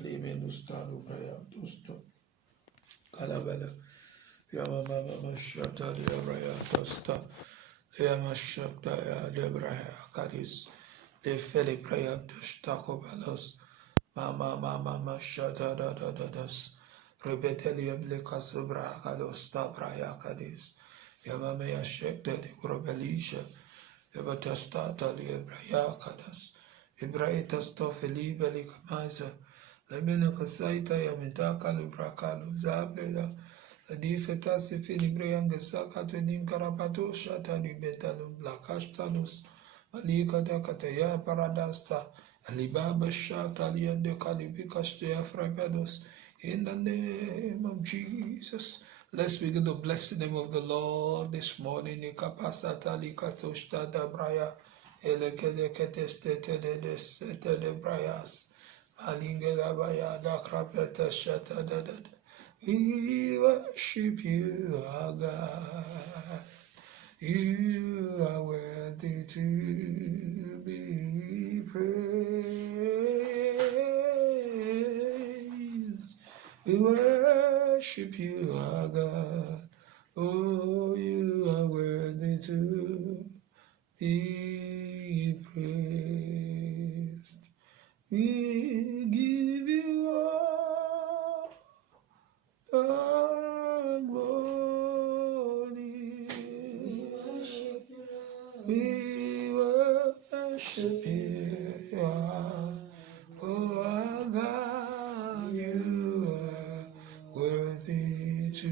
Limenustano Braya Dusto Calabella Yamama Shatalia Raya Tosta Yamashataya Debraya Cadis De Feli Braya Dustako Balos Mama Shata das Rebetelium Lecasubra Calos Tabraya Cadis Yamamea Shekta de Grobelisha Evatasta Talia Braya Cadas Ibraita Stofeli Belicamaza Lemena Casaita Yamitaka Lubracalo Zableda Adifeta Sifili Brianga Saka Twenin Carapato Shata Libetalum Blacashtanus Malika da Kataya Paradasta Alibaba Shata Liande Calibicas de Afrabedos in the name of Jesus. Let's begin to bless the name of the Lord this morning. Nikapasata Likatoshta da Braya Elekedeketeste de Brayas Malingedabaya da Krapeta Shata da. We worship you, our God. You are worthy to be praised. We worship you, our God. Oh, you are worthy to be praised. We give you all the glory. We worship you. Oh, our God, you are worthy to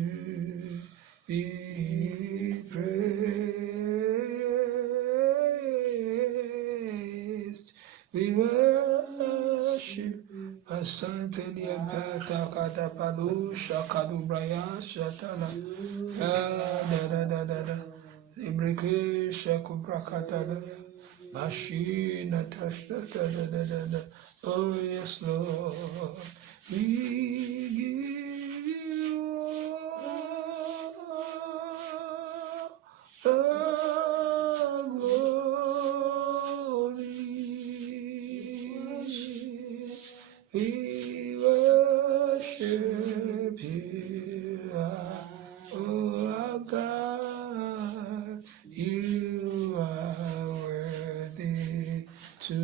be praised. We worship Asantelia Pata Kadapalu Shakadubraya Shatana da Librike Shakubrakatana Machine Tashta da. Oh yes, Lord, we give you all the glory. We worship you, oh our God. You are worthy to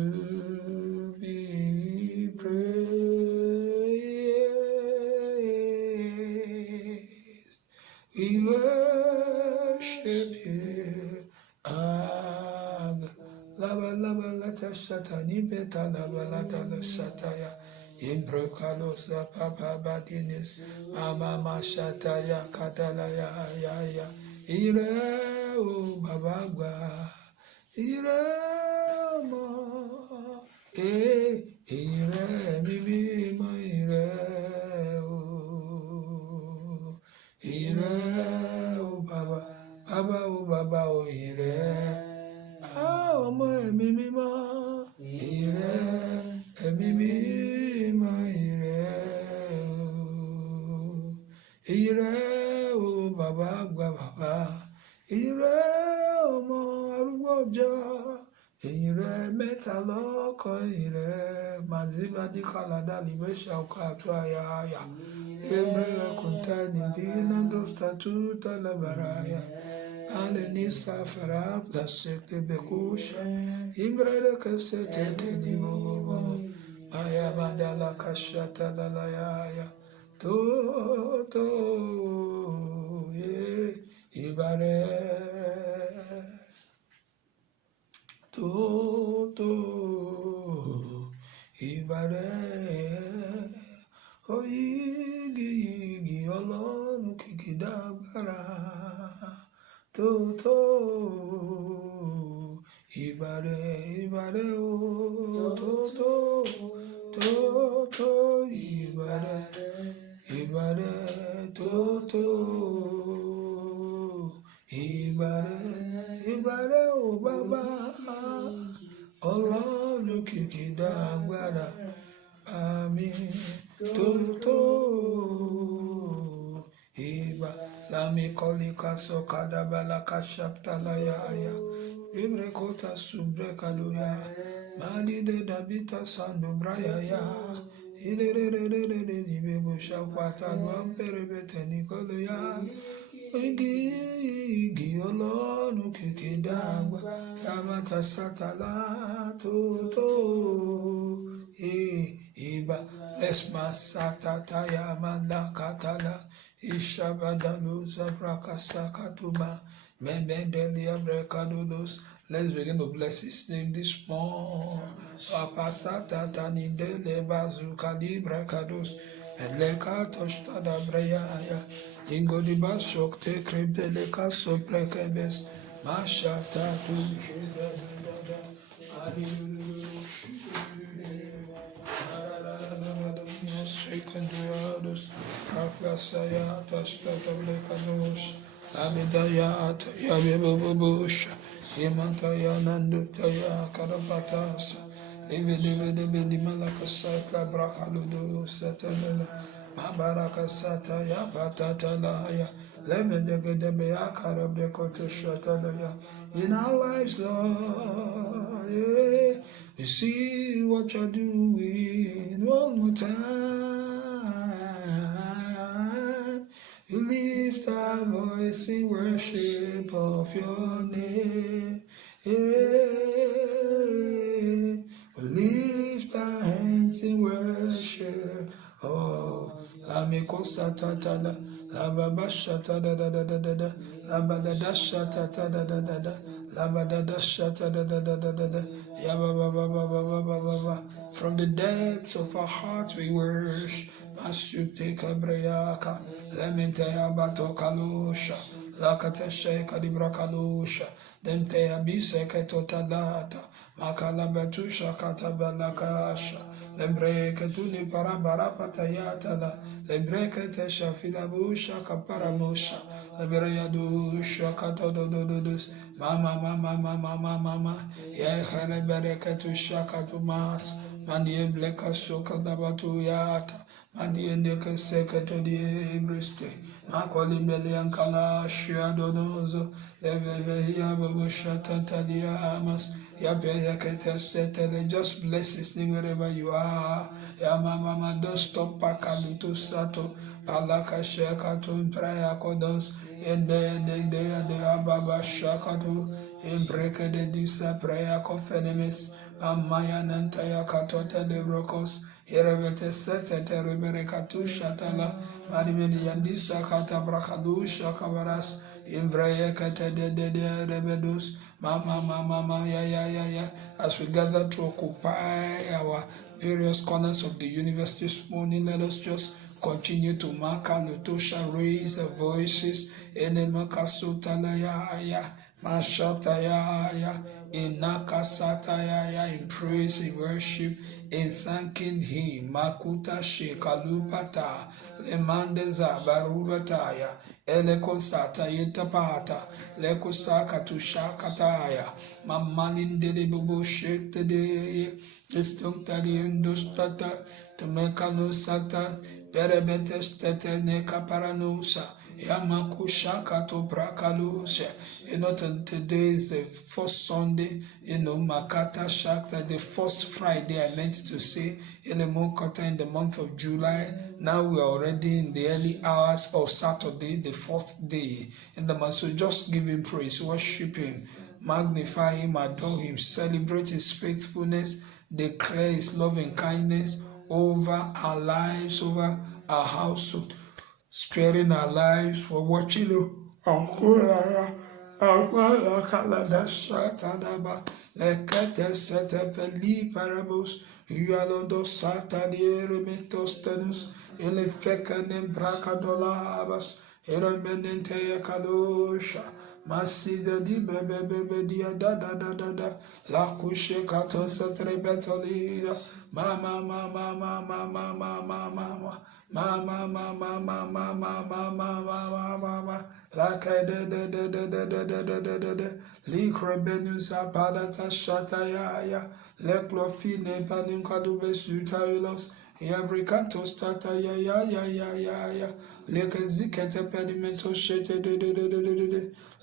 be praised. We worship you, our God. Laba lata shatani beta laba lata la shataya. Imbrokalos papa badinis mama shataya katalaya ya. Ire o babagwa ire mo ire bibi mo ire o baba o ire ọmọ ẹ̀mí mímọ́ ire ẹ̀mí mímọ́ ire o bàbá gba bàbá ire ọmọ arúgbó ọjọ́ ire mẹ́ta lọ́kàn ire mazibadi kalada libesha ukatu ayaya ebre kuntani bina dostatu talabaraya Alenisa farab la sekte bekusha imbrada kasete teni bobo maya mandala kashata la ya to ye ibare to ibare oyigi Ọlọ́run kìkìdá agbára tó ìbàrẹ̀ o tó ìbàrẹ̀ tó ìbàrẹ̀ o bàbá Ọlọ́run kìkìdá agbára àmì tó ìbà lami kolika sokada balaka shaktalaya Ibrekota subrekaluya Mali de dabita sandu braya ya Ilebebo shakwata luamperebete nikoleya. Igi Ọlọ́run kìkì dàgbà yamata satala toto iba lesma satata yamanda katala ishabadalu zabrakasakatuma memendelia brekadolos. Let's begin to bless his name this morning. Apasatata nindele bazuka librakados elekatostada breyaya. Ingo di basok te kribele kaso prekebes mashata tu shida da sekundados aklasaya tasta tablekanos amidaya ya bebubusha imantaya nandutaya karabatas Evedevede malakasata brakaludo satanana mabaraka sata ya patatalaya lemedegedebe ya karabdekoto shatalaya. In our lives, Lord, yeah, we see what you're doing one more time. We lift our voice in worship of your name. Yeah. Lift our hands in worship. Oh, la mikosa tatala, la baba shata da da da da da da, la badada shata da da da da, la badada shata da da da da da da, ya ba ba ba ba ba ba ba ba. From the depths of our heart we worship. Masute kabrayaka, lemente abato kalusha, la kateshe kalibra kalusha, dente abise ketotadata. Makala betusha katabalakasha lebreke tuni parabara patayatala lebreke tesha filabusha kaparamusha lebreyadusha katododododus mama mama mama mama mama yehele bereketusha katumas mandie bleka sokadabatu yata mandie ndeke seketodie ibriste makoli beliankala shiadonozo levevehia babusha tatadiamas. Just bless his name wherever you are. Mama, don't stop. Pakaluto sato, palaka shakato, prayer kodos, and the ababa shakato, and break the disa prayer confenemis, Amaya Nantaya Katota de Brocos, Herevete Sete Tereberekatu Shatala, Marimini Yandisa Kata Brakadu Shakavaras, Imbrayakata de Rebedus. Mama, yeah. As we gather to occupy our various corners of the universe this morning, let us just continue to raise our voices. In praise, in worship, in thanking him. Makuta shekalupata, lemandeza barubataya. Eleko sata yetapata leko saka tu shakataya mamalinde de bobo shekte de istuktari industata temekano sata berebete stete ne kaparanusa yamakushaka to brakalusha. Today is the first Sunday, Makata Shakta, the first Friday, I meant to say, in the month of July. Now we are already in the early hours of Saturday, the fourth day in the month. So just give him praise, worship him, magnify him, adore him, celebrate his faithfulness, declare his loving kindness over our lives, over our household, sparing our lives for watching you. Lekete sete peli parabos, Yalodo sataniere metostenus, ele fekanem bracadola abas, elemenente yakadosha, masida di bebe dia da la couche kato satre betolia, mama, like Likrebenus apadata shataya, Leclofine paninkadu sutailos, Yabricato stata ya, Lekazikete pedimento shete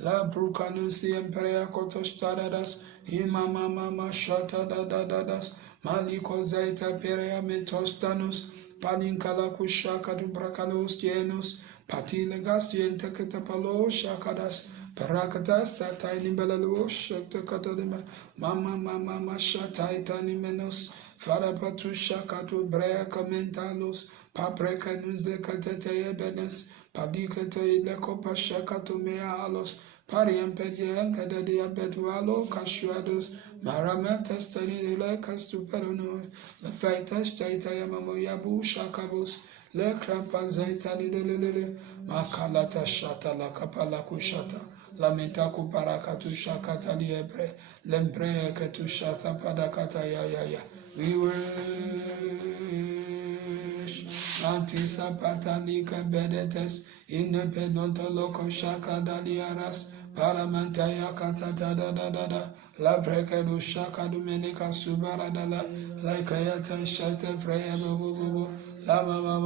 La Brucanusi emprea cotos tadadas, Imama shata dadas, Maliko zaita perea metostanus, paninkala kushaka du brakalos genus, patilegas yenteketapalo shakadas, parakatas tataini belalo shaktakadolima, mama shataitani menos, farapatu shakatu breaka mentalos, papreka nuzekatete benes, padikete ilekopa shakatu mealos, Pariampedia, Cadadia Betualo, Cashuados, Maramatas, Tanila Castuperono, the Fighters, Taitayamamo Yabu, Shakabos, Le Crampazaitani de Makalata Shata, La Capalaku Shata, Lamentaku Parakatu Shakata Liebre, Lembre Katu Shata Padakata Yaya. We wish Antisa Patanika Bedetes, Independent Loco Shaka Dadiaras. Paramantaya kata da la brekedu shaka dumenika subara dala like ayata shate freya bubu la mama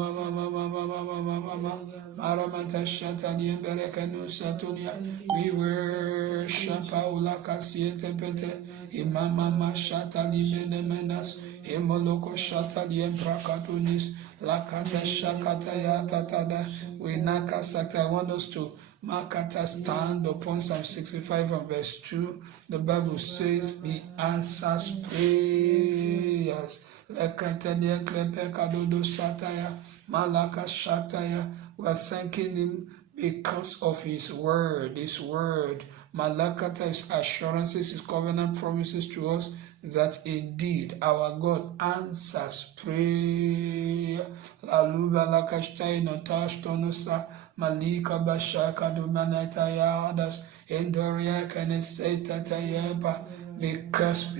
maramanta shata di emberekanu satunia. We worship Paula Casiete Pete imama shata di menemenas imoloko shata di embrakatunis la kata shakata ya tatada. We nakasaka. I want us to Makata stand upon Psalm 65 and verse 2. The Bible says he answers prayers. Lekatania klepekadodo sataya, malaka shataya. We are thanking him because of his word. His word. Malakata is assurances, his covenant promises to us that indeed our God answers prayer. Laluba lakashtai notashtonosa. Malika Bashaka Dumanata Yadas Endoria Kaneseta Tayeba because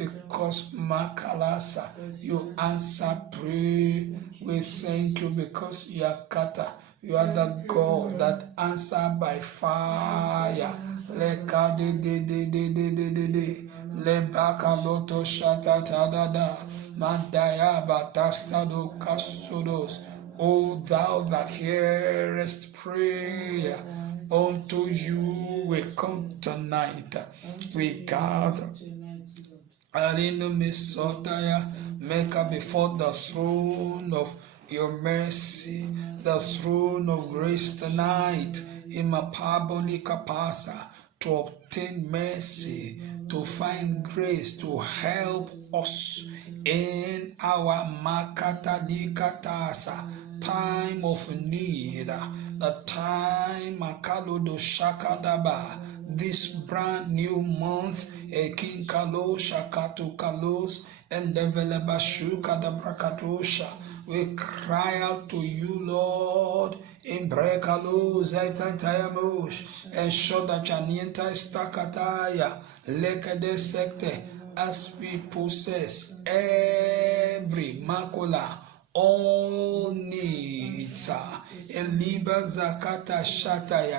Makalasa you answer prayer. We thank you because Yakata you are the God that answer by fire. Leka de Lebaka Loto Shata Tadada Mandaya Batastado Kasudos. O thou that hearest prayer, unto you we come tonight. We gather. Make up before the throne of your mercy, the throne of grace tonight, in my parabolic pasa, to obtain mercy, to find grace, to help us in our makatalikatasa time of need, the time Makalodo Shakadaba, this brand new month, Ekin Kalo Shakatu Kalos, and Develeba Shukada Brakatosha. We cry out to you, Lord, in Brekalo Zaitayamosh, and show that Janienta Stakataya, Lekade Sekte, as we possess every makula all needs. Eliba zakata shata ya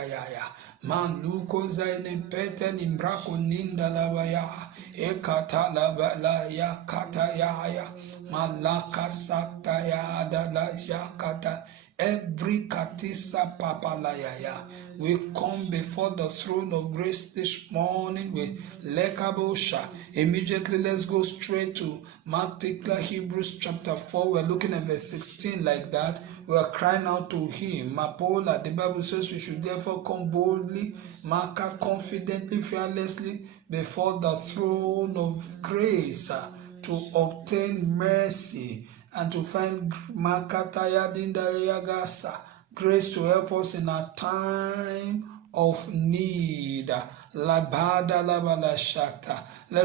manduko zaine pete nimbrako ninda labaya ekata labala ya kata ya malaka sakta ya adala ya kata. Every katisa papalayaya. We come before the throne of grace this morning with lekabosha. Immediately let's go straight to Hebrews chapter 4. We're looking at verse 16 like that. We are crying out to him. Mapola, the Bible says we should therefore come boldly, Maka confidently, fearlessly before the throne of grace to obtain mercy and to find grace to help us in our time of need. Let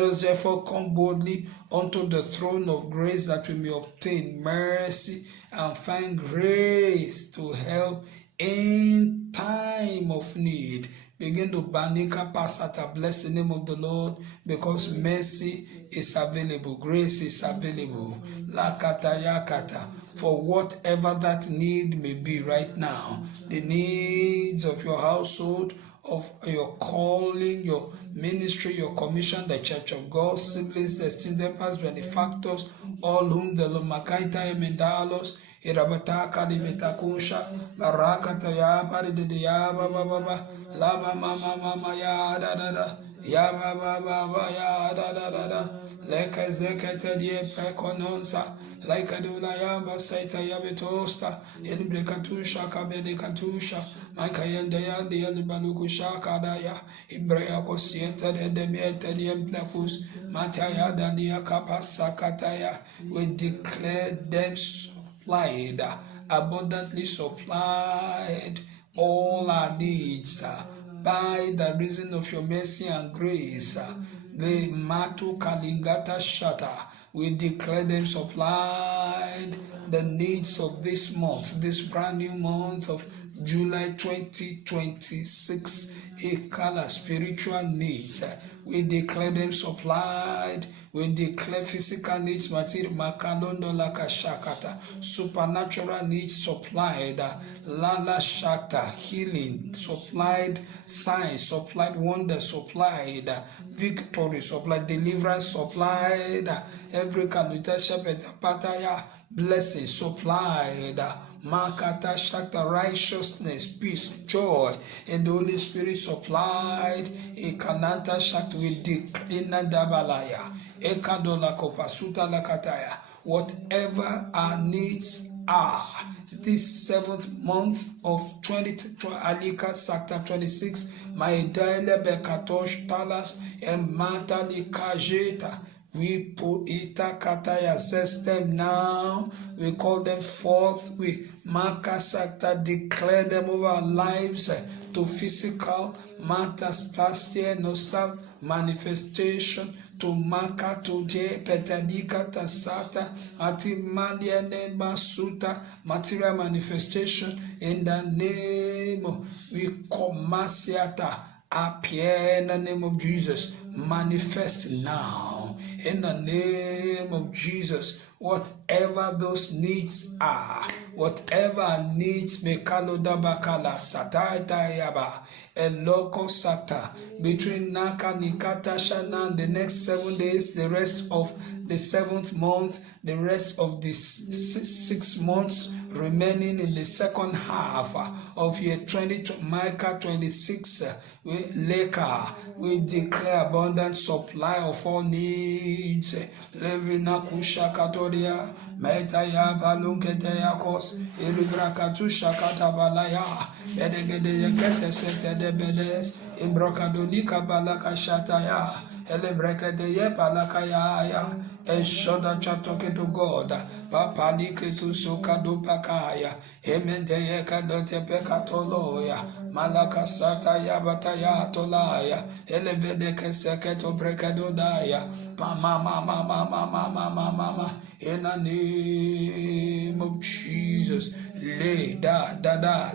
us therefore come boldly unto the throne of grace that we may obtain mercy and find grace to help in time of need. Begin to banika pasata, bless the name of the Lord, because mercy is available, grace is available. Lakata yakata, for whatever that need may be right now, the needs of your household, of your calling, your ministry, your commission, the Church of God, siblings, destined helpers, benefactors, all whom the Lomakaita emendalos, Irabataka libetakusha, Barakata ya bari de ya baba, Lama mama ya da. Ya baba ya da da da da. Leke zekete die prekononsa. Like adula ya basaita ya betosta. In brekatusha kabede katusha. Makayende ya de balukusha kadaya. Ibrea kosieta de miete die plapus. Mataya da dia kapasa kataya. We declare them supplied, abundantly supplied all our needs by the reason of your mercy and grace. The Matu Kalingata Shata, we declare them supplied the needs of this month, this brand new month of July 2026. Ekala spiritual needs, we declare them supplied. We declare physical needs, material, makalondo lakashakata, supernatural needs supplied, lala shakta, healing supplied, signs supplied, wonder supplied, victory supplied, deliverance supplied, every kalutasha petapataya, blessing supplied, makata shakta, righteousness, peace, joy, and the Holy Spirit supplied, ekanata shakta, we declare dabalaya. Ekadola kopasuta lakataya. Whatever our needs are, this 7th month of 2020, Alika Sakta 26, Maidele Bekatosh Talas, and Matali Kajeta. We put ita kataya system now. We call them forth. We Maka Sakta declare them over our lives to physical matters past year, no self manifestation. To maka to je petadika tasata ati mandiane basuta material manifestation in the name of we comasiata appear in the name of Jesus. Manifest now in the name of Jesus. Whatever those needs are, whatever needs mekalo dabakala satata yaba eloko sata between Naka Nikata Shana the next 7 days, the rest of the 7th month, the rest of the 6 months remaining in the second half of year 2020, Micah 26, we declare abundant supply of all needs. Levina kusha katoria, metaya balunketeya kos, ilibrakatu katabalaya, bedegede yekete sete de bedes, imbrokadonika balaka shataya, elebrekede ye balakaya, eshoda chatoke to God, papalike to sokado bakaya, emendeye kadote pekatoloya, malaka sataya bataya tolaya, elebedeke seketo brekadodaya, mama, in the name of Jesus, le da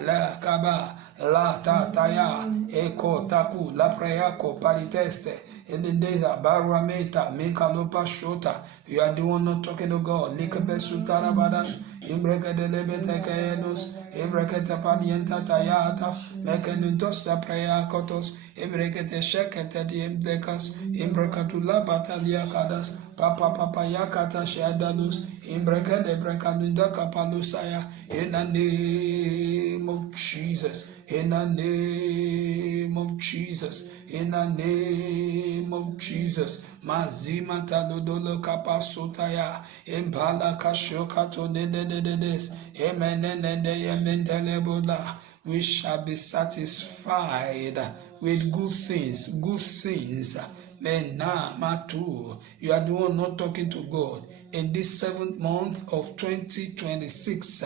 la kaba la tataya eko taku la preyako pariteste. In the days of Baruameta, Mikalopa Shota, you are the one not talking to God. Likabesuta Rabadas, Imbreka de Lebetekenos, Imbreka Padienta Tayata, Mekanuntos the prayer kotos, Imbreka de Shekete the Imblekas, Imbreka to La Batalia Kadas, Papa Yakata Shadalus, Imbreka de Brekanunda Kapalusaya, in the name of Jesus. In the name of Jesus, in the name of Jesus, Mazima Tadodolo Kapasotaya, Impala Kashokato Dedes, Emenendelebola. We shall be satisfied with good things, Mena Matu. You are the one not talking to God. In this 7th month of 2026,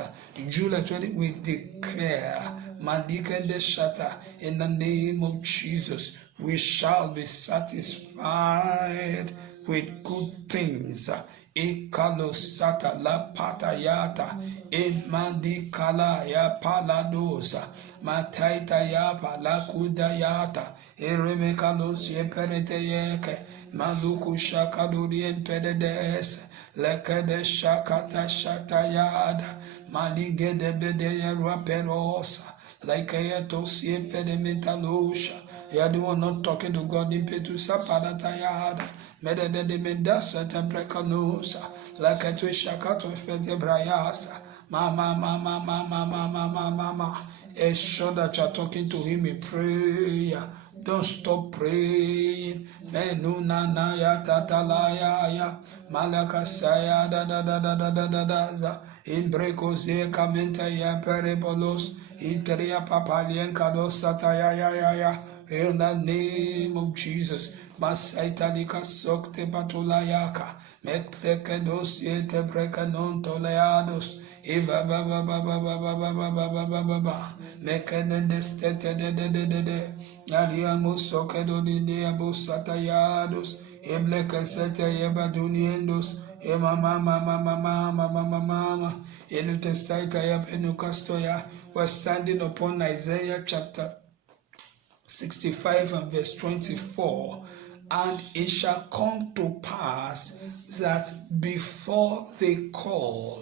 July 20, we declare, Madikende Shata, in the name of Jesus, we shall be satisfied with good things. Ikalo sata la patayata, imandikala ya paladosa, mataita ya palakudayata, iremekalos ye pereteyeke, maluku shakaduri empededes, lekede shakata shatayada, maligede bedeye raperosa, lekeyetos ye pedementalosha. You are the one not talking to God in Petusa Padatayada. Medede de Mendasa Tembrecanosa. Like a Twishakato Fedebrayasa. Mama. A show that you are talking to him in prayer. Don't stop praying. Menuna ya tatalaya ya malakasaya da da da da da da da da za. Imbrekoze kamenta ya perebolos. Interia papalien kados sataya ya ya ya. In the name of Jesus. Masaitalika sokte batulayaka. Meklekedos yete brekanon toleados. Iba ba ba ba ba ba ba ba ba ba ba ba ba ba. Mekenendestete de de de de de. Yariamos sokedo de de abosatayados. Eblekesete yebaduniendos. Ema mama mama mama mama mama. Elutestaita yavenukastoya. We're standing upon Isaiah chapter 65 and verse 24. And it shall come to pass that before they call,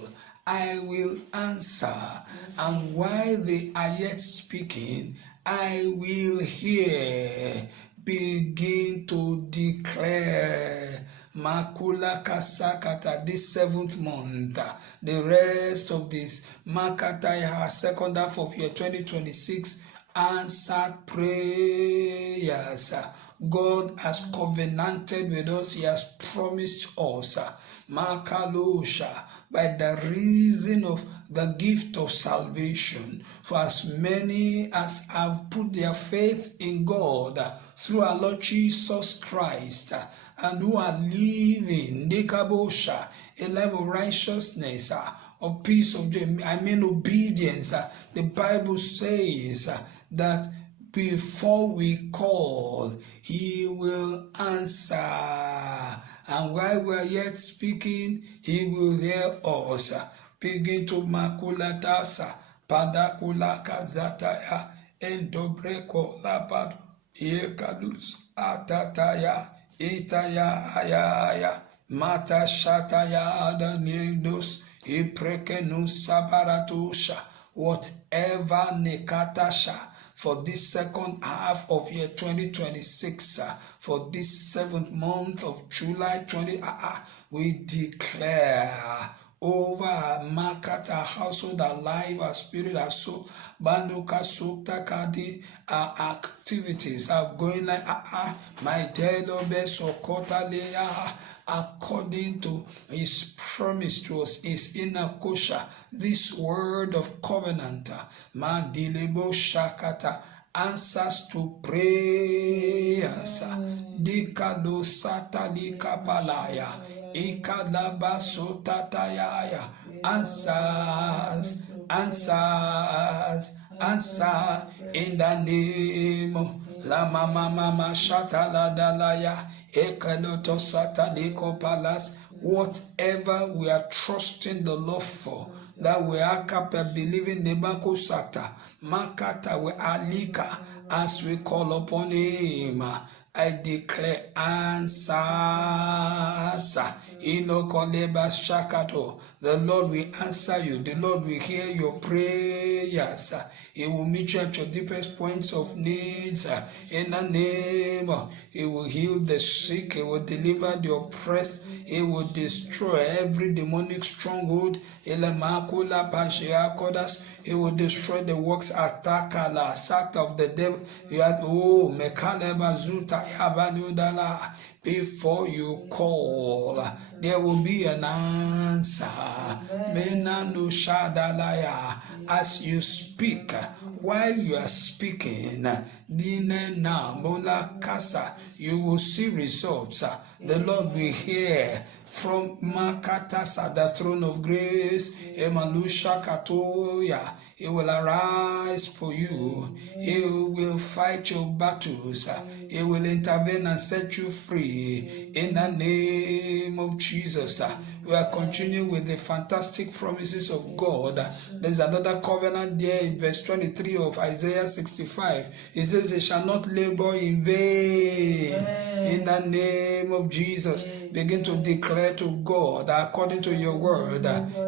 I will answer, and while they are yet speaking, I will hear. Begin to declare. Makula Kasakata, this 7th month, the rest of this Makata, second half of year 2026, answered prayers. God has covenanted with us. He has promised us. Makalosha, by the reason of the gift of salvation, for as many as have put their faith in God through our Lord Jesus Christ, and who are living Dekabosha, a life of righteousness, of peace, of obedience. The Bible says that before we call, he will answer. And while we are yet speaking, he will hear us. Begin to makulatasa, padakulaka zataya, endobreko lapad, yekadus, atataya, itaya ayaya, mata shataya adaniendos, iprekenus sabaratusha, whatever nekatasha, for this second half of year 2026, for this 7th month of July 20, we declare over our market, our household, our life, our spirit, our soul, Banduka Sukta Kadi, our activities are going like my Delobe Sokota Leah, according to his promise to us, is in a kosha, this word of covenant, Mandilebo Shakata, answers to prayers, Dikado Satali Kapalaya, Ikadaba Sotatayaya, answers, answer in the name of La Mama Mama Shatala Dalaya. Whatever we are trusting the Lord for, that we are capable believing Nebako Sata, Makata, we alika as we call upon him. I declare answers. Inokoleba Shakato. The Lord will answer you. The Lord will hear your prayers. He will meet you at your deepest points of needs. In the name, he will heal the sick. He will deliver the oppressed. He will destroy every demonic stronghold. He will destroy the works attackala, act of the devil. You had mekaleba zuta yabanudala. Before you call, there will be an answer. Menanu shadalaya. As you speak, while you are speaking, dinena mola kasa, you will see results. The Lord will hear from Makatasa, the throne of grace. Emalusha katoya. He will arise for you. He will fight your battles. He will intervene and set you free. In the name of Jesus. We are continuing with the fantastic promises of God. There's another covenant there in verse 23 of Isaiah 65. It says, they shall not labor in vain. In the name of Jesus. Begin to declare to God, according to your word,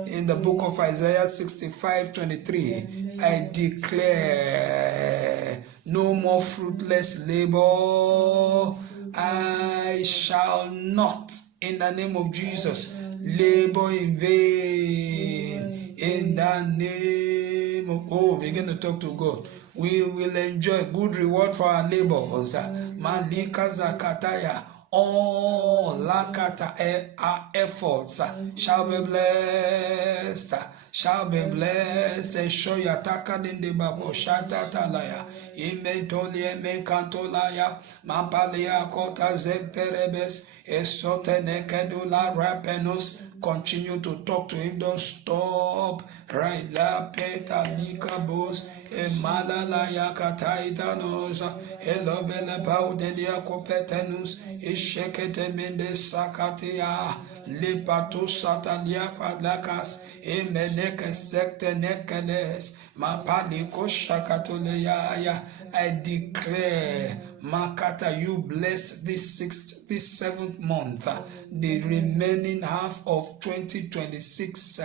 in the book of Isaiah 65:23, I declare no more fruitless labor. I shall not, in the name of Jesus, labor in vain. In the name name of, begin to talk to God. We will enjoy good reward for our labors. Malika zakataya. All our efforts shall be blessed. Shall be blessed. Show ya takadinde babo shata talaya. Imetolie me kantolaya. Mapalia kota zekterebes. Esotene kedula rapenos. Continue to talk to him. Don't stop. Right la peta nikabos. Emalala yakataitanos. Hello bele paudelia copetenus. Ishekete mende sakatia. Lipato satalia fadlakas. Emeneke sekte nekeles. Mapaliko shakatoleya. I declare, Makata, you bless this 7th month, the remaining half of 2026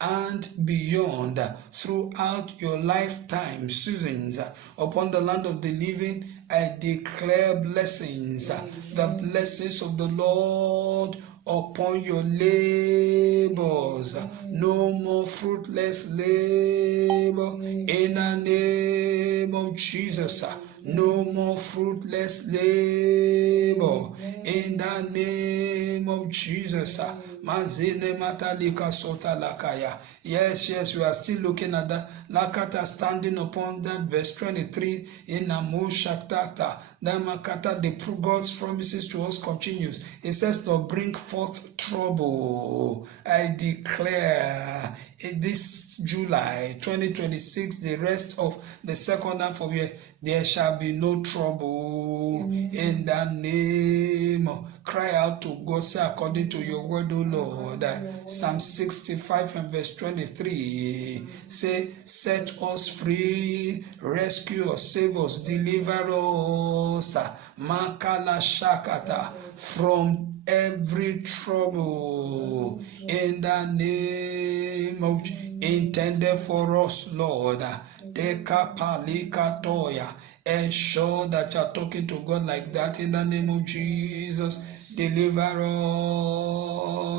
and beyond, throughout your lifetime seasons upon the land of the living. I declare blessings, the blessings of the Lord upon your labors. No more fruitless labor in the name of Jesus. No more fruitless labor in the name of Jesus. Mazine matalika sota lakaya. Yes, we are still looking at that. Lakata standing upon that verse 23 in Amushaktata. That Makata, the God's promises to us continues. It says to bring forth trouble. I declare in this July 2026, the rest of the second half of the year, there shall be no trouble. Amen. In the name of, cry out to God, say according to your word, O Lord. Psalm 65 and verse 23, say, set us free, rescue us, save us, deliver us, Makala Shakata, from every trouble, in the name of intended for us, Lord. Deka palika toya. Ensure that you are talking to God like that in the name of Jesus. Deliver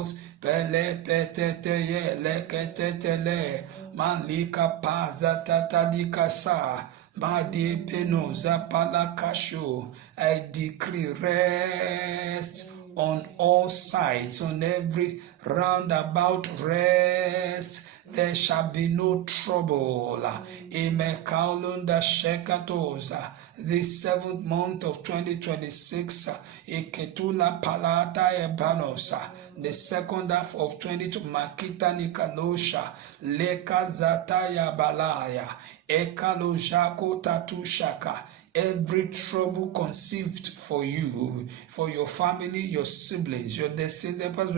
us. Pele petete leketetele. Malika paza tatalika sa. Madi beno zapala kasho. I decree rest on all sides, on every roundabout rest. There shall be no trouble. Imekaulunda shekatoza. This 7th month of 2026, Iketula palata ebanosa. The second half of 22, Makita nikalosha. Leka zataya balaya. Ekalojako tatushaka. Every trouble conceived for you, for your family, your siblings, your descendants,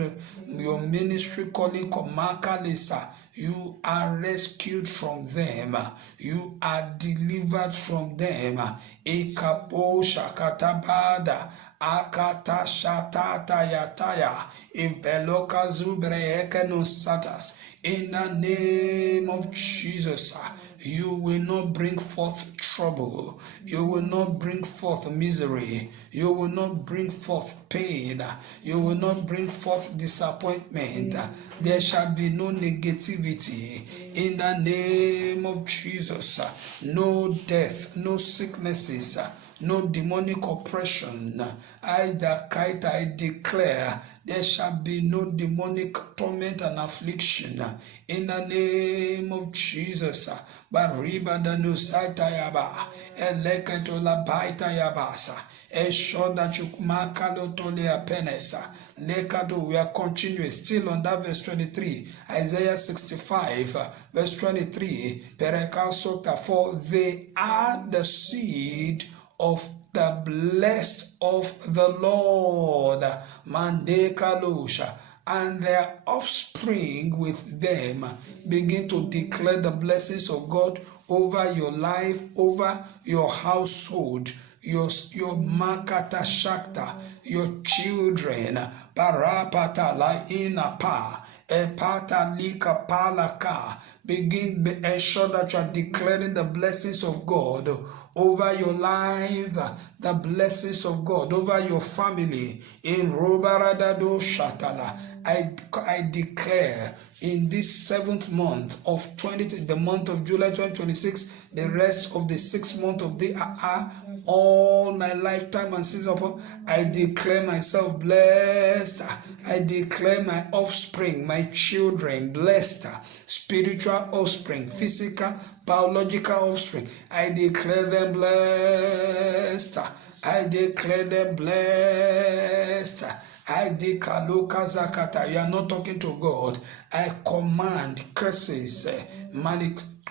your ministry calling, Komakalisa, you are rescued from them. You are delivered from them. Ekapo shakatabada. Akata shatata yataya. Impeloka zubre ekenosatas. In the name of Jesus, you will not bring forth trouble. You will not bring forth misery. You will not bring forth pain. You will not bring forth disappointment. There shall be no negativity. In the name of Jesus, no death, no sicknesses, no demonic oppression. I declare there shall be no demonic torment and affliction in the name of Jesus. Bariba danu saitayaba, eleketola baitayabasa. Ensure that you makalo tolea penesa. Lekado, we are continuing still on that verse 23. Isaiah 65, verse 23. Pereka sota, for they are the seed of the blessed of the Lord, Mandekalosha, and their offspring with them. Begin to declare the blessings of God over your life, over your household, your makata shakta, your children, parapata la inapa, epata lika palaka. Begin ensure that you are declaring the blessings of God over your life, the blessings of God over your family. In Robaradado Shatala, I declare in this 7th month of the month of July 2026, the rest of the 6th month of the all my lifetime and season upon, I declare myself blessed. I declare my offspring, my children blessed, spiritual offspring, physical, biological offspring. I declare them blessed. I declare them blessed. I declare, Zakata. You are not talking to God. I command curses,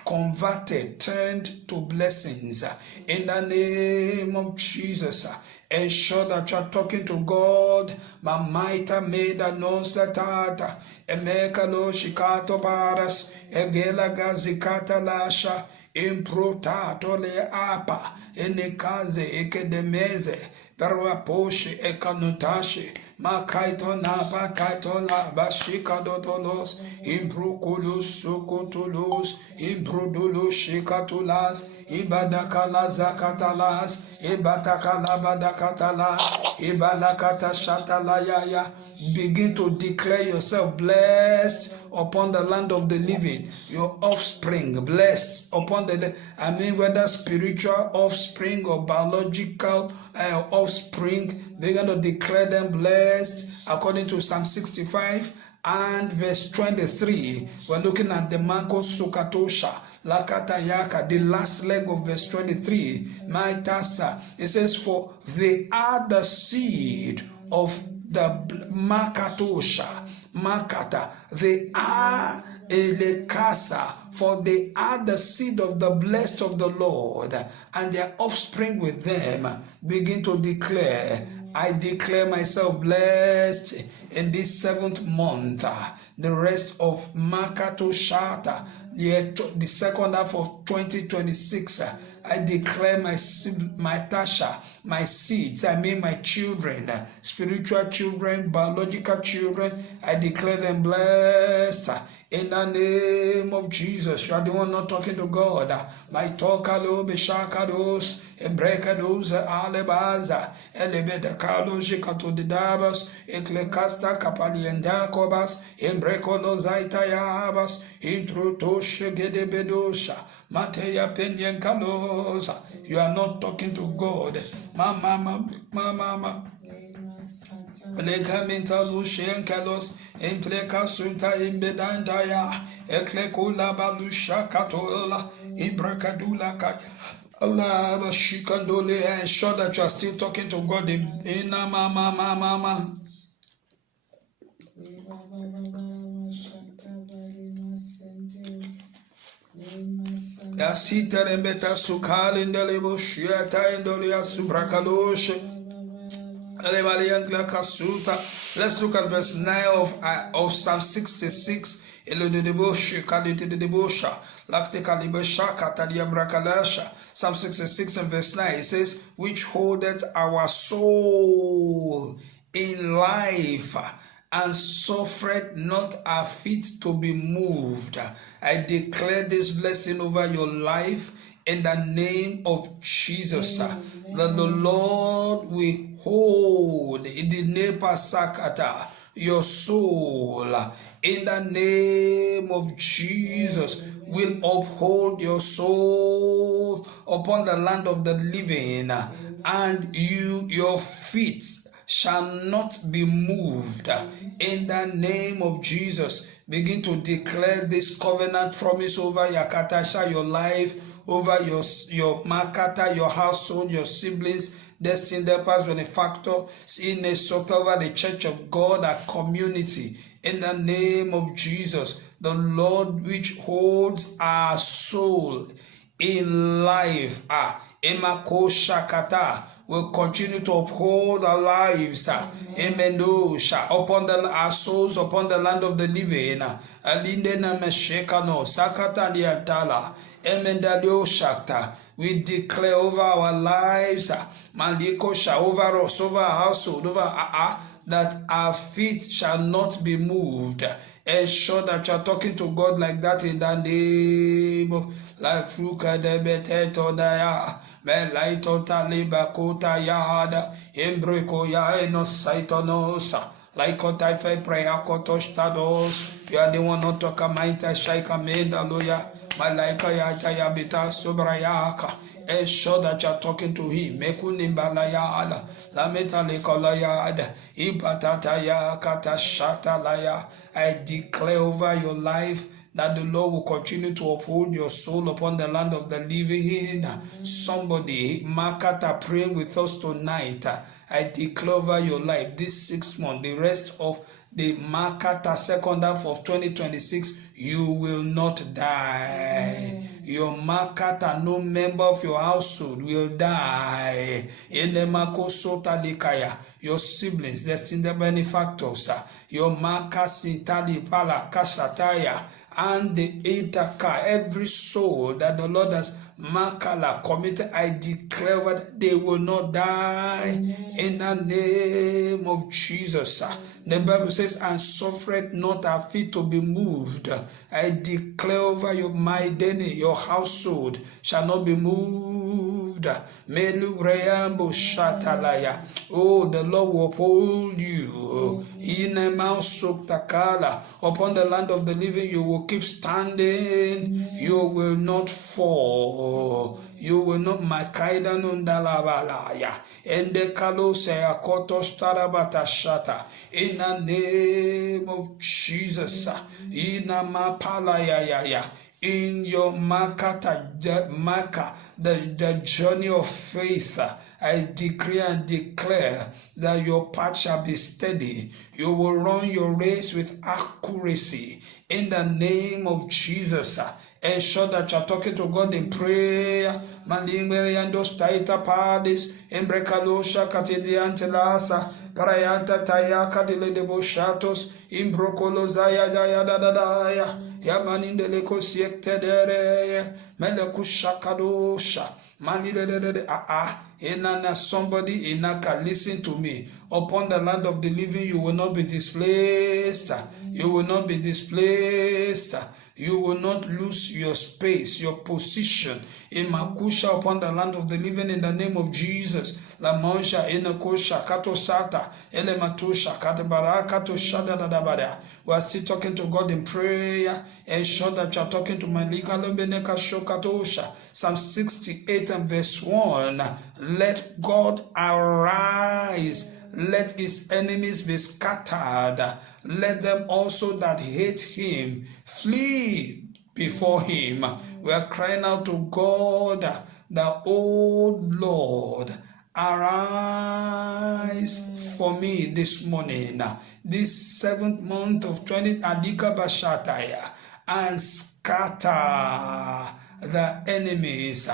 converted, turned to blessings in the name of Jesus. Ensure that you are talking to God. Mamaita made a no satata. Emeka lo shikato baras. Egela gazikata lasha. Improtato le apa. Enekaze ekedemeze. Darwa poshe ekanutashi. Makaito napa kaito laba shikadodolos. Imprukulus sukutulos. Imprudulos shikatulas. Ibadakala zakatalas. Ibatakala badakatalas. Ibalakata shatalayaya. Begin to declare yourself blessed upon the land of the living. Your offspring blessed upon whether spiritual offspring or biological offspring, begin to declare them blessed according to Psalm 65 and verse 23. We're looking at the Marcos Sukatosha. Lakatayaka, the last leg of verse 23. Maitasa. It says, for they are the seed of the Makatosha, Makata, they are Elekasa, for they are the seed of the blessed of the Lord, and their offspring with them. Begin to declare, I declare myself blessed in this 7th month, the rest of Makato Shata, the second half of 2026. I declare my Tasha, my seeds, my children, spiritual children, biological children, I declare them blessed in the name of Jesus. You are the one not talking to God. My tokalo beshakados, embrekados, alebaza, elebedakalo jikato didabas, eklekasta kapalienda kobas, embrekolo zaitayabas, intrutoshe gedebedosha. Mateya penyen kalosa. You are not talking to God. Mama. Leka mentalu shen kalos. Impleka sunta imbedandaya. Eklekula balusha katola. Ibrakadula kai. Allah bashikandole. Ensure that you are still talking to God in mama. Yasita rembeta sukal indelebo shiata indolia subrakalosh. Let's look at verse 9 of Psalm 66. Psalm 66 and verse 9, it says, which holdeth our soul in life, and suffereth not our feet to be moved. I declare this blessing over your life in the name of Jesus. That the Lord will hold in the Nepa Sakata your soul in the name of Jesus. Will uphold your soul upon the land of the living, and your feet shall not be moved in the name of Jesus. Begin to declare this covenant promise over Yakatasha, your life, over your Makata, your household, your siblings, destined helpers, benefactor, in a sort over the church of God, our community. In the name of Jesus, the Lord which holds our soul in life, Emako Shakata, will continue to uphold our lives, upon our souls, upon the land of the living. Alindena Meshekano, Sakata Diantala, Emendalio Shakta. We declare over our lives, Maliko Sha, over us, over our household, over that our feet shall not be moved. Ensure that you are talking to God like that in the name of like Ruka de Beteto Daya. Melaito taliba kuta yada imbriko ya eno saitonosa Like Otaife prayer, Kotoshtados, you are the one not talk Maita Shaika Meda Loya, Malaika Yataya Bita Sobrayaka. Ensure that you are talking to him. Mekunimbalaya ala, Lameta Lekolaya ada, Ibatataya Katashatalaya. I declare over your life that the Lord will continue to uphold your soul upon the land of the living. Somebody, Makata, praying with us tonight. I declare over your life this 6th month, the rest of the Makata second half of 2026, you will not die. Your Makata, no member of your household will die. Your siblings, destined benefactors, your Makasintali Pala Kashataya, and the Itaka, every soul that the Lord has Makala committed, I declare that they will not die in the name of Jesus. The Bible says, and suffereth not our feet to be moved. I declare over you, my Denny, your household shall not be moved. Oh, the Lord will uphold you. Upon the land of the living, you will keep standing. You will not fall. You will not makaida nundalabalaya. Ende kalose akotos tarabatashata. In the name of Jesus. Ina mapala ya. In your the journey of faith, I decree and declare that your path shall be steady. You will run your race with accuracy. In the name of Jesus. Ensure that you're talking to God in prayer. Mandingeriandos taita padis, embrecalosha catediantelasa, parayanta tayaka de ledeboshatos, imbrocolozaya daya, yamanindeleco siectedere, melekushakadosha, manidede Inana, somebody Inaka, listen to me. Upon the land of the living, you will not be displaced. You will not be displaced. You will not lose your space, your position in Makusha upon the land of the living in the name of Jesus. La Monsha Inakosha Kato Sata Elematusha Katabara Kato Shada Dadabada. We are still talking to God in prayer. Ensure that you are talking to Malika Lembeneka Shokatosha. Psalm 68 and verse 1. Let God arise. Let his enemies be scattered. Let them also that hate him flee before him. We are crying out to God, the old Lord, arise for me this morning, this 7th month of 20 Adika Bashataya, and scatter the enemies.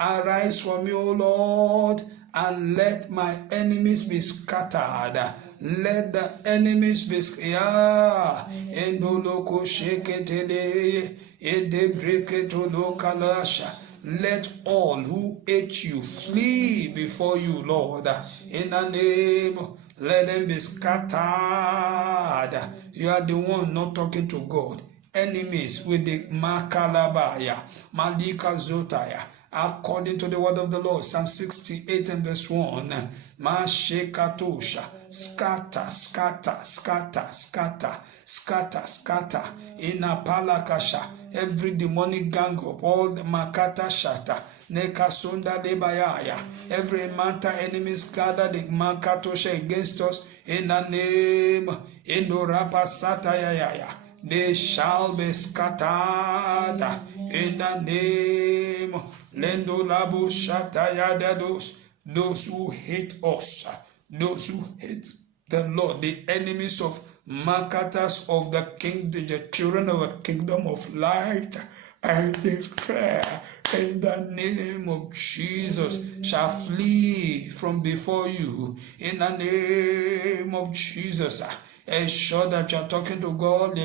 Arise for me, O Lord, and let my enemies be scattered. Let the enemies be scattered. Let all who hate you flee before you, Lord. In the name, let them be scattered. You are the one not talking to God. Enemies with the Makalabaya, Malika Zotaya. According to the word of the Lord, Psalm 68 and verse 1, Mashekatosha, scatter, scatter, scatter, scatter, scatter, scatter, Inapalakasha, every demonic gang of all the Makata Shata, Nekasunda Debayaya, every Manta enemies gathered in Makatosha against us, in the name, Indorapa Satayaya, they shall be scattered, in the name Lendo Labo Shataya Dados, those who hate us, those who hate the Lord, the enemies of Makatas of the king, the children of the kingdom of light, I declare in the name of Jesus shall flee from before you. In the name of Jesus. Ensure that you're talking to God.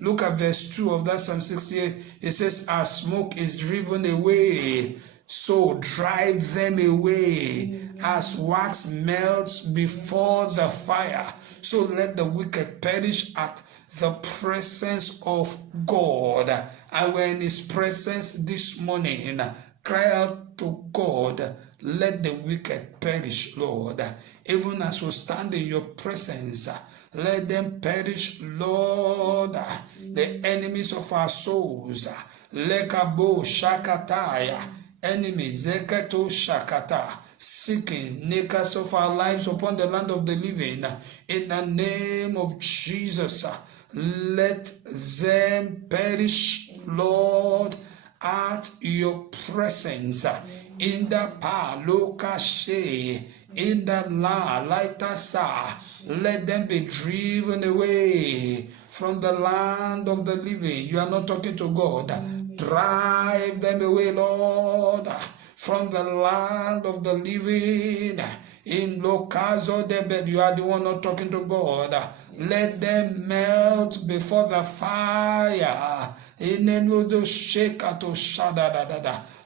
Look at verse 2 of that Psalm 68. It says, as smoke is driven away, so drive them away. As wax melts before the fire, so let the wicked perish at the presence of God. And we're in his presence this morning. Cry out to God let the wicked perish, Lord. Even as we stand in your presence, let them perish, Lord. The enemies of our souls, lekabo shakataya, enemies, zeketo shakata, seeking nakers of our lives upon the land of the living. In the name of Jesus, let them perish, Lord, at your presence. In the palokashe, in the la laitasa, let them be driven away from the land of the living. You are not talking to God. Drive them away, Lord, from the land of the living. In Lokazo Debed, you are the one not talking to God. Let them melt before the fire.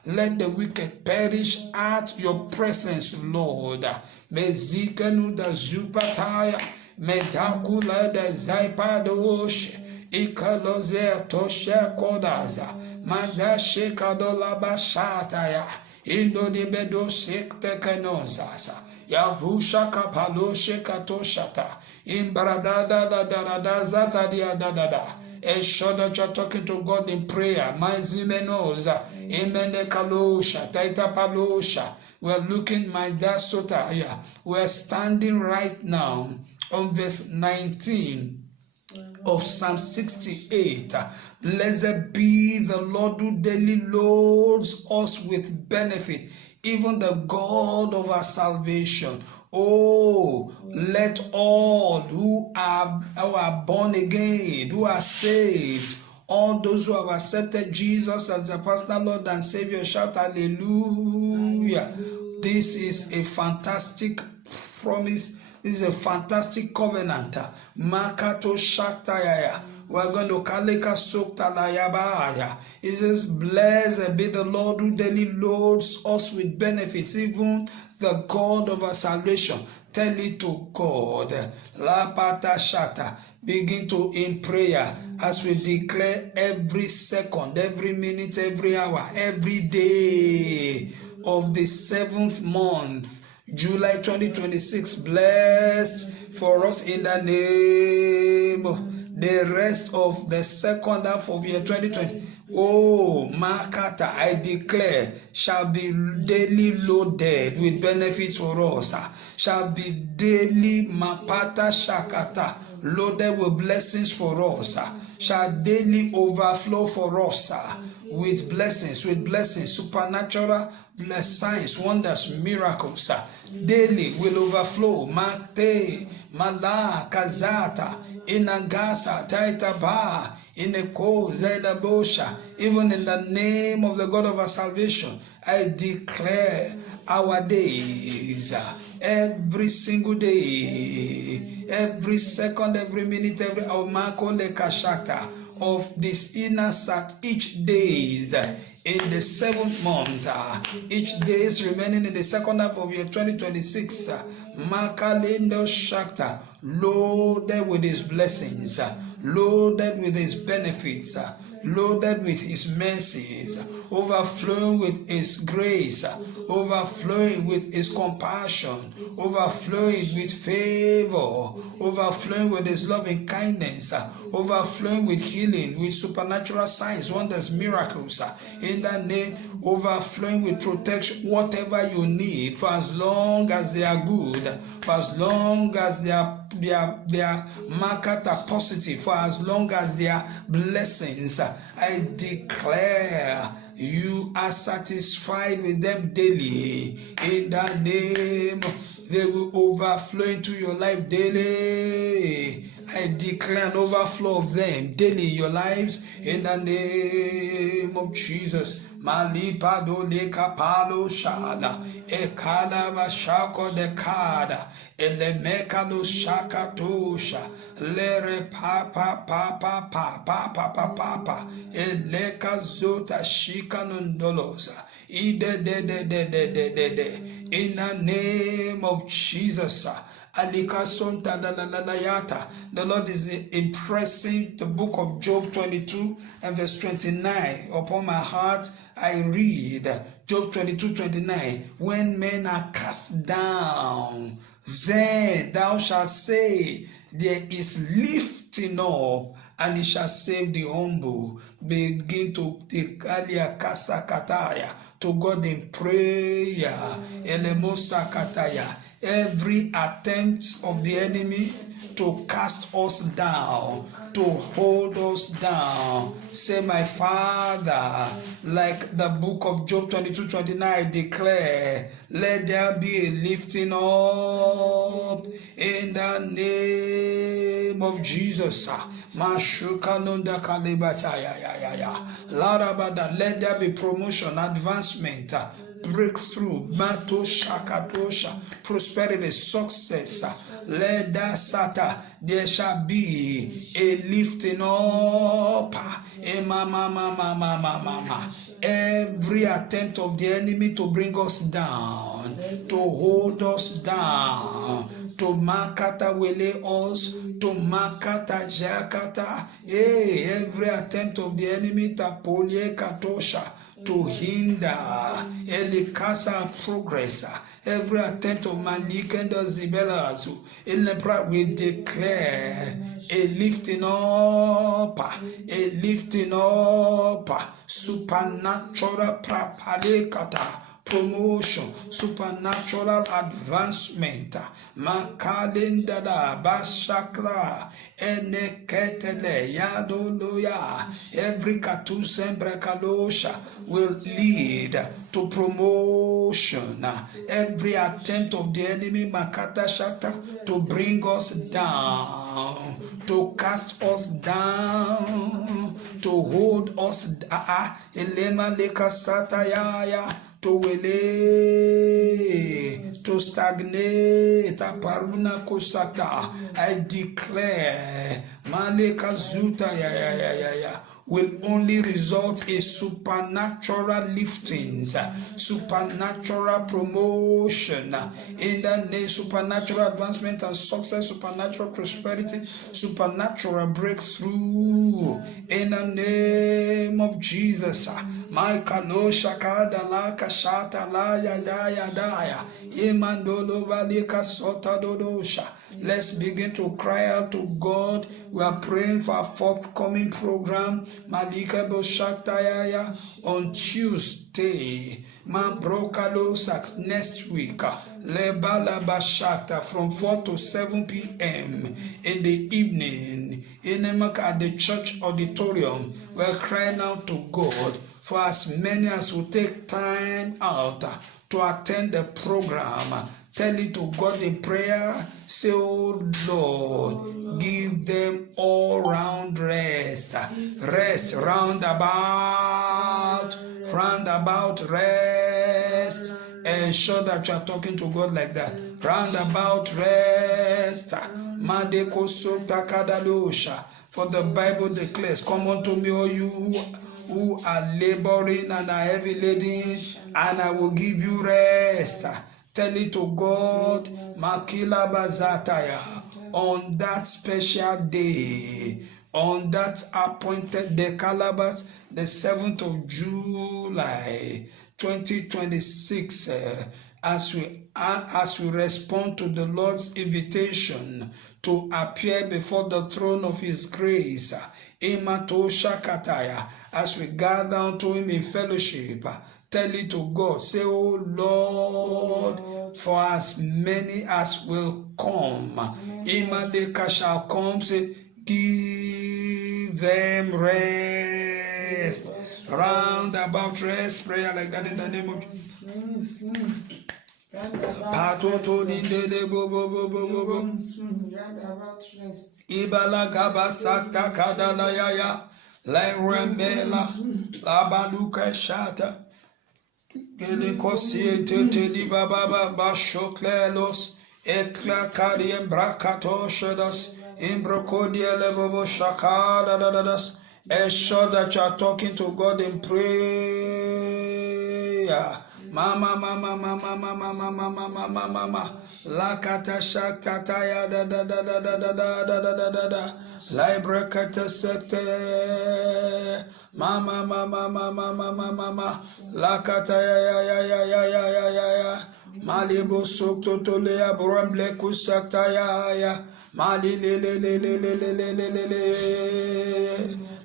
Let the wicked perish at your presence, Lord. Mezikanu da zupataya, medakula da zaipadosh, ikaloze toshe kodaza, mandashe kadola bashataya, indodibedo sekte kanonsasa, yavusha kapaloshe katoshata, imbradada da da da zata dia da da da. Ensure that you're talking to God in prayer. Mazimenoza, Imene Kalosha, Taita Palosha. We're looking, my Dasotaya. We're standing right now on verse 19 of Psalm 68. Blessed be the Lord who daily loads us with benefit, even the God of our salvation. Oh, let all who are born again, who are saved, all those who have accepted Jesus as their personal Lord and Savior, shout hallelujah. This is a fantastic promise. This is a fantastic covenant. Makato shaktaya. We're going to kaleka soktalayabaya. It says, blessed be the Lord who daily loads us with benefits, even the God of our salvation. Tell it to God. La pata shata. Begin to in prayer as we declare every second, every minute, every hour, every day of the 7th month, July 2026, blessed for us in the name of the rest of the second half of year 2020. Oh, Makata, I declare, shall be daily loaded with benefits for us. Shall be daily Mapata Shakata, loaded with blessings for us. Shall daily overflow for us with blessings, supernatural signs, wonders, miracles. Daily will overflow. Mate, Mala, Kazata, Inagasa, Taitaba, Ineko, Zaidabosha. Even in the name of the God of our salvation, I declare our days, every single day, every second, every minute, every of this inner sat, each days in the 7th month, each days remaining in the second half of year 2026, Makalindo Shakta, loaded with his blessings, loaded with his benefits, loaded with his mercies, overflowing with his grace, overflowing with his compassion, overflowing with favor, overflowing with his loving kindness, overflowing with healing, with supernatural signs, wonders, miracles, in the name, overflowing with protection, whatever you need, for as long as they are good, for as long as their market are positive, for as long as their blessings, I declare you are satisfied with them daily. In the name, they will overflow into your life daily. I declare an overflow of them daily in your lives. In the name of Jesus. Malipado leka palo shada, ekala vashako dekada, elemeka lo shaka tosha, lere papa papa papa papa papa, eleka zota shika nundolosa, ide de. In the name of Jesus. The Lord is impressing the book of Job 22 and verse 29 upon my heart I read Job 22:29, when men are cast down, then thou shalt say, there is lifting up, and he shall save the humble. Begin to take to God in prayer. Every attempt of the enemy to cast us down, to hold us down. Say, my Father, like the book of Job 22:29 declare, let there be a lifting up in the name of Jesus. Let there be promotion, advancement, breakthrough, prosperity, success. Let that sata, there shall be a lifting up. Every attempt of the enemy to bring us down, to hold us down, to makata wele us, to makata jakata. Every attempt of the enemy to polie katosha, to hinder elikasa progress. Every attempt of Malikenda Zibelazu in the we declare a lifting up, supernatural prapalekata, promotion, supernatural advancement. Makalendada bashakra eneketele yadoloya. Every katusembrekalosha will lead to promotion. Every attempt of the enemy makata shata to bring us down, to cast us down, to hold us elema leka satayaya, to stagnate. Paruna kosata. I declare maleka zuta ya will only result in supernatural liftings, supernatural promotion, in the name, supernatural advancement and success, supernatural prosperity, supernatural breakthrough, in the name of Jesus. My kanosha kadala kashata la yadaya imandolo valika sota dodosha. Let's begin to cry out to God. We are praying for a forthcoming program, Malika Boshatayaya, on Tuesday. Mabrokalos next week. Lebala Bashata from 4 to 7 p.m. in the evening. In at the church auditorium. We're crying out to God for as many as will take time out to attend the program. Tell it to God in prayer. Say, oh Lord, give them all round rest. Rest, roundabout rest. Ensure that you are talking to God like that. Roundabout rest. Madeko sota kadalosha. For the Bible declares, come unto me, all you who are laboring and are heavy laden, and I will give you rest. Tell it to God, Makila Bazataya, on that special day, on that appointed day, Calabas, the 7th of July, 2026, as we respond to the Lord's invitation to appear before the throne of His grace, Imato Shakataya, as we gather unto Him in fellowship. Tell it to God. Say, oh Lord, for as many as will come, Imadeka shall come. Say, give them rest. Roundabout rest. Prayer like that in the name of Jesus. Ibala Gabasata Kadalayaya, Leremela, Labaluka Shata. Gelikosiete di baba bashoklelos ekla kariem brakatoshadas imbrokodia lebobo shakada dadas. Ensure that you are talking to God in prayer. Mama La kata shakata ya da da da da da da da da da da da da. Libre kata sekte. Mama mama mama mama mama. La kata ya ya ya ya ya ya ya ya ya. Malibu sokto tole ya bromble kusakta ya ya. Mali le le le le le le le le le le.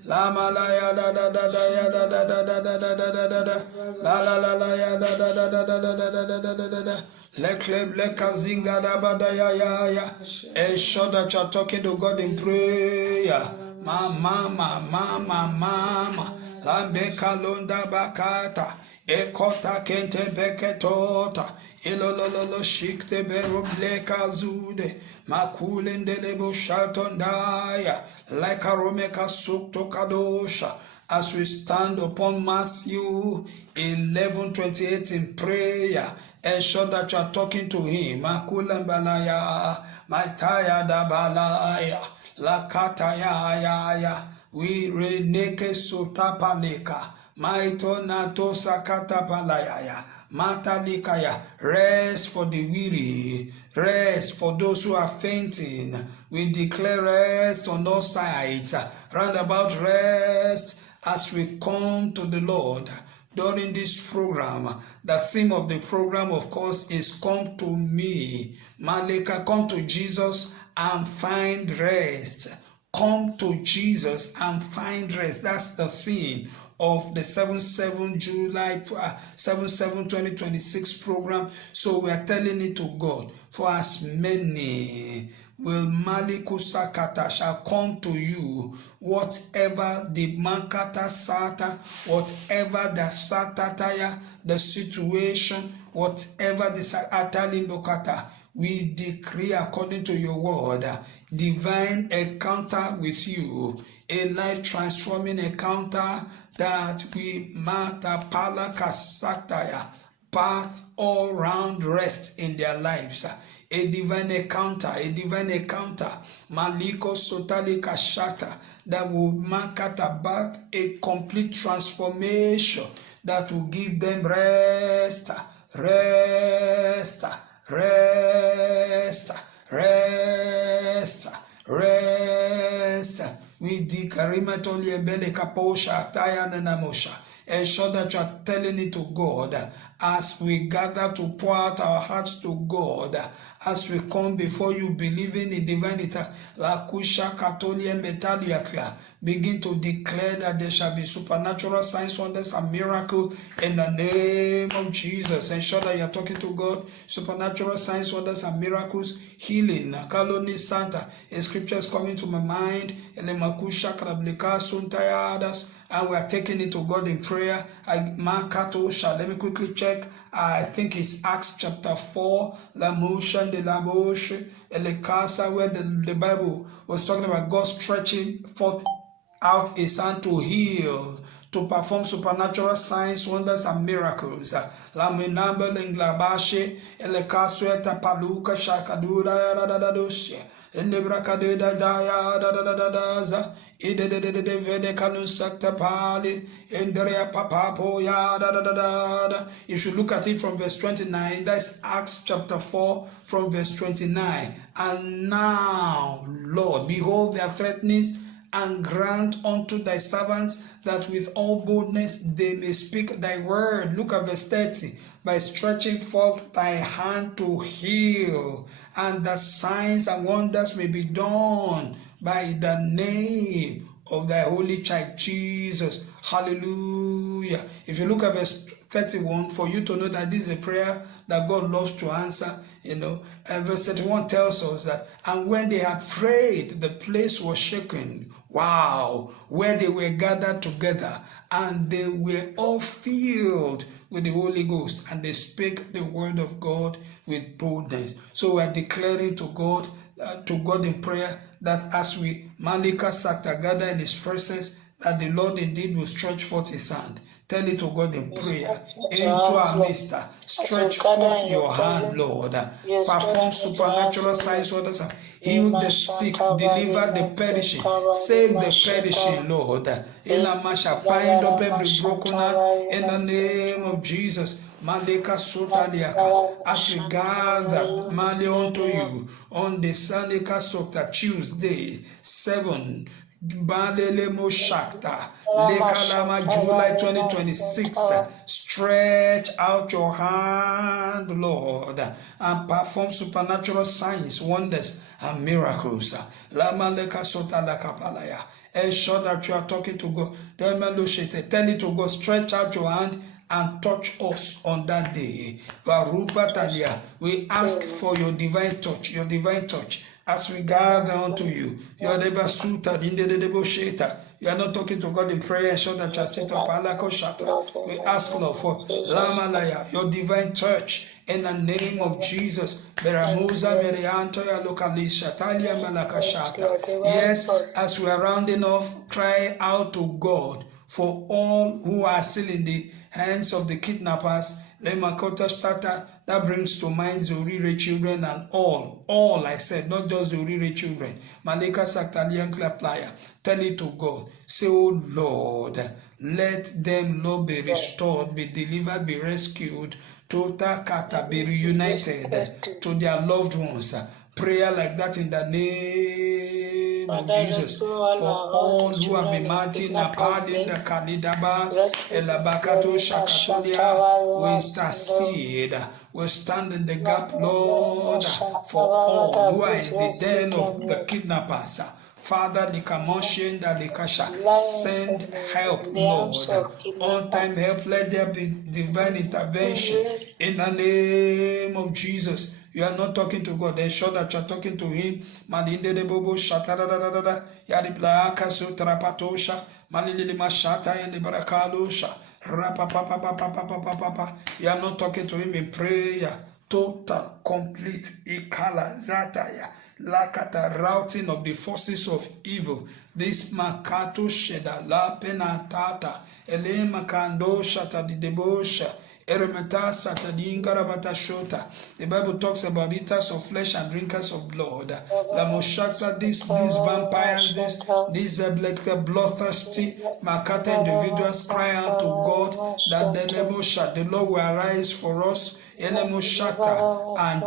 La malaya da da da da ya da da da da da da da da da da. La la la la ya da da da da da da da da da da da da. Lekle bleka zinga da ba da ya ya ya. Ensure that you are talking to God in prayer. Mama mama mama. Lambe kalonda bakata. Ekota kente beketota. Ilololo shikte beru bleka zude. Makulende lebo shatondaya. Like a romeka sukto kadosha. As we stand upon Matthew 11:28 in prayer, ensure that you are talking to him. Makulam balaya. Mataya da balaya. Lakata ya ya. We reneke sotapaleka. Maito nato sakata balaya. Matalikaya. Rest for the weary. Rest for those who are fainting. We declare rest on all sides. Roundabout rest as we come to the Lord during this program. The theme of the program, of course, is Come to Me. Malika, come to Jesus and find rest. Come to Jesus and find rest. That's the theme of the 7/7 July 7/7/2026 program. So we are telling it to God, for as many will Malikusakata shall come to you, whatever the Mankata Sata, whatever the Satataya, the situation, whatever the Satalimbokata, we decree according to your word, divine encounter with you, a life transforming encounter that we mata palaka sataya, path all round rest in their lives. A divine encounter, Maliko Sotalika Shata, that will mark about a complete transformation that will give them rest. We decarimatoli embele kaposha taya nenamosha. Ensure that you are telling it to God as we gather to pour out our hearts to God, as we come before you believing in divinity. La kusha katolia metaliakla. Begin to declare that there shall be supernatural signs, wonders, and miracles in the name of Jesus. Ensure that you are talking to God. Supernatural signs, wonders, and miracles, healing. Kaloni Santa. A scripture is coming to my mind. Elemakusha krablika suntayadas. And we are taking it to God in prayer. Let me quickly check. I think it's Acts chapter 4. La motion de la moche. Elekasa, where the Bible was talking about God stretching forth out his hand to heal, to perform supernatural signs, wonders, and miracles. La menamba lenglabashe, elekasueta paluka shakadura yadadadoshe. In the Brakadeda Daya da Ide de Vede Kanusakta Pali, Indria Papapo ya da. You should look at it from verse 29. That's Acts chapter 4 from verse 29. And now, Lord, behold their threatenings, and grant unto thy servants that with all boldness they may speak thy word. Look at verse 30. By stretching forth thy hand to heal, and the signs and wonders may be done by the name of thy holy child Jesus. Hallelujah. If you look at verse 31, for you to know that this is a prayer that God loves to answer, and verse 31 tells us that, and when they had prayed, the place was shaken. Wow, where they were gathered together, and they were all filled with the Holy Ghost, and they spake the word of God with boldness. So we are declaring to God in prayer that as we Malika Sakta gather in his presence, that the Lord indeed will stretch forth his hand. Tell it to God in prayer. Into our midst, stretch forth your hand, Lord. Perform supernatural signs, wonders. Heal the sick, deliver the perishing, save the perishing, Lord. Elamasha, bind up every broken heart in the name of Jesus. Maleka Sotaliaka, as we gather Mali unto you on the Sandika Sota Tuesday 7 Balele Moshakta Lekalama July 2026. Stretch out your hand, Lord, and perform supernatural signs, wonders, and miracles. Lama Leka Sota Lakapalaya. Ensure that you are talking to God. Tell it to God, stretch out your hand and touch us on that day. We ask for your divine touch, as we gather unto you. You are never suited in the you are not talking to God in prayer, ensure that you are set up. We ask, Lord, for Lamalaya, your divine touch in the name of Jesus. Yes, as we are rounding off, cry out to God for all who are still in the hands of the kidnappers. That brings to mind Zorire children and all I said, not just Zorire children. Malika Saktalian Klaplaya. Tell it to God. Say, oh Lord, let them, Lord, be restored, be delivered, be rescued, total kata, be reunited to their loved ones. Prayer like that in the name of Jesus. For all who have been marching, Napalin, the Kalidabas, Elabakato, Shakatolia, we intercede. We stand in the gap, Lord, for all who are in the den of the kidnappers. Father, send help, Lord. On time help, let there be divine intervention in the name of Jesus. You are not talking to God. Ensure that you are talking to Him. Malinde de bobo shatarada yadiblaka sutrapatosha malili mashata and barakadosha rapapapapapapapapa. You are not talking to Him in prayer. Total, complete, ikala zataya. Lakata, routing of the forces of evil. This makato sheda la penatata ele makando shata di debosha. The Bible talks about eaters of flesh and drinkers of blood. These vampires, these bloodthirsty Makata individuals cry out to God that the Lord will arise for us and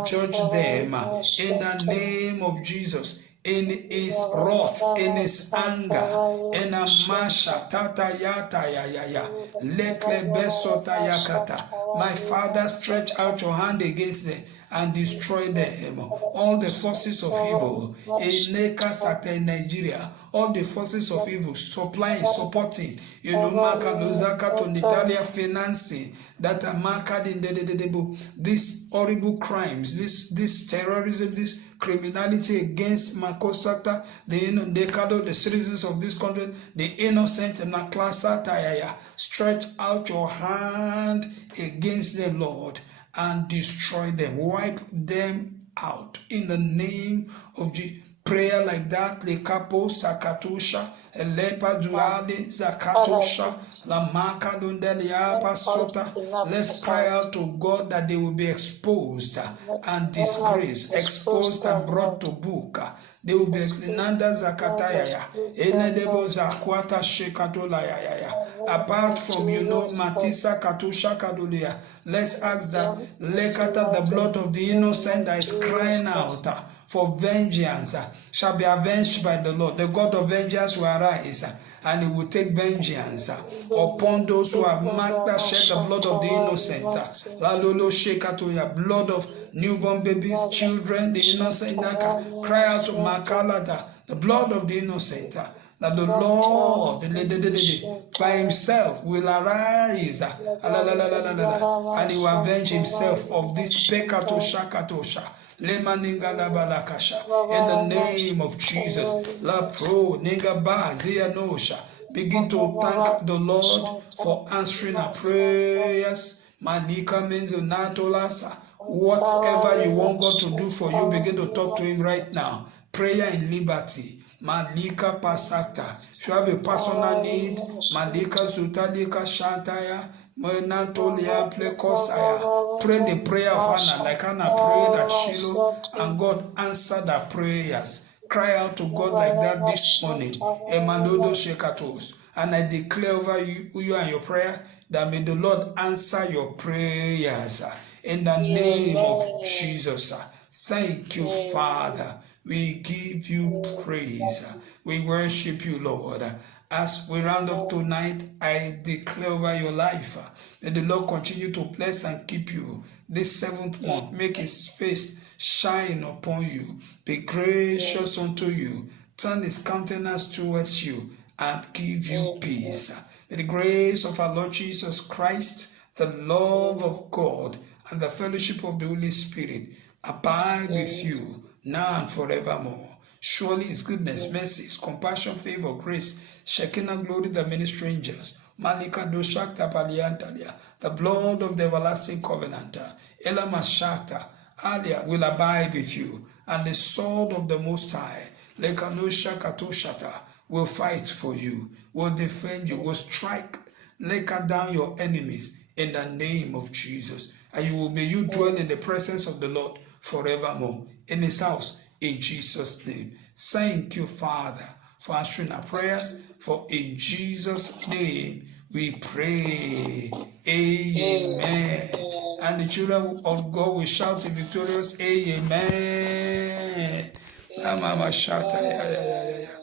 judge them in the name of Jesus. In his wrath, in his anger, in a masha tata yata ya lekle besota yakata. My Father, stretch out your hand against them and destroy them. All the forces of evil in Nigeria, all the forces of evil supplying, supporting, financing that are marked in these horrible crimes, this terrorism, this criminality against Makosata, the citizens of this country, the innocent, Naklasa Tayaya. Stretch out your hand against them, Lord, and destroy them. Wipe them out in the name of Jesus. Prayer like that, le capo sakatusha, lepa duali zakatosha, la maka dundeliapa sota. Let's cry out to God that they will be exposed and disgraced, exposed and brought to book. They will be Nanda Zakataya, Enedebo Zakwata Shekatolaya. Apart from, Matisa Katusha Kadulia, let's ask that Lekata, the blood of the innocent that is crying out for vengeance shall be avenged by the Lord. The God of vengeance will arise and He will take vengeance upon those who have shed the blood of the innocent. Lalolo Shekatoya, blood of newborn babies, children, the innocent. Cry out to Makalada, the blood of the innocent. That the Lord by Himself will arise and He will avenge Himself of this Pekatosha Katosha. In the name of Jesus, La Pro Ningaba Zianosha. Begin to thank the Lord for answering our prayers. Manika means Natolasa. Whatever you want God to do for you, begin to talk to Him right now. Prayer in liberty. Malika Pasata. If you have a personal need, Malika Zutadika Shantaya. Pray the prayer of Hannah, like Hannah prayed at Shiloh, and God answered her prayers. Cry out to God like that this morning. Emanodo Shekatos. And I declare over you and your prayer, that may the Lord answer your prayers in the name of Jesus. Thank you, Father. We give you praise. We worship you, Lord. As we round off tonight, I declare over your life, may the Lord continue to bless and keep you this 7th month. Make his face shine upon you, be gracious unto you, turn his countenance towards you, and give you peace. May the grace of our Lord Jesus Christ, the love of God, and the fellowship of the Holy Spirit abide with you now and forevermore. Surely his goodness, mercy, his compassion, favor, grace, Shekinah glory, the many strangers, Malika doshakta paliantalia, the blood of the everlasting covenant, Elamashakta, Alia will abide with you, and the sword of the Most High, Lekanosha Katoshata, will fight for you, will defend you, will strike, leka down your enemies in the name of Jesus. And may you dwell in the presence of the Lord forevermore, in his house, in Jesus' name. Thank you, Father, for answering our prayers, for in Jesus' name we pray. Amen. And the children of God will shout a victorious Amen. Mama shata,